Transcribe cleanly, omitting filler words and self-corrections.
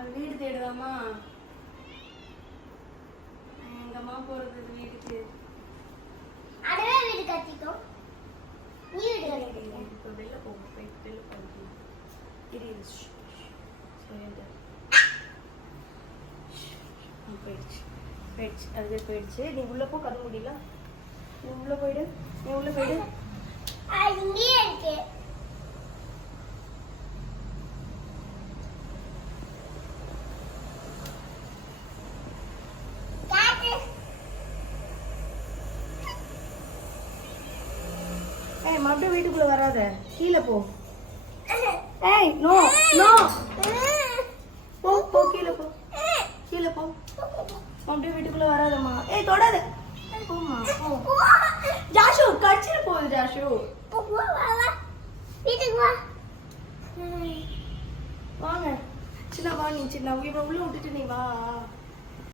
அது வீடு தேடுதாமா? எங்கம்மா போறது வீட்டுக்கு? அதுவே வீடு கட்டிக்கோ. நீ வீடு கட்டிக்கோ. இப்போ வெளில போகும். வெளில போகும். இது சொல்லிட்டு போயிடுச்சு. அதுவே போயிடுச்சு. நீ உள்ள போ, கதை முடியல. நீ உள்ள போயிடு. இங்கேயே இருக்கு. மறுபடியும் வீட்டுக்குள்ள வராத, கீழே போ. ஏய் நோ நோ, போ போ, கீழே போ. மறுபடியும் வீட்டுக்குள்ள வராதம்மா. ஏய் தொடாத, போம்மா போ. ஜாஷு கடிச்சிட்டு போகுது. ஜாஷு வீட்டுக்கு வா. வாங்க சின்ன, வா. நீ சின்ன இவன் உள்ள விட்டுட்டு நீ வா.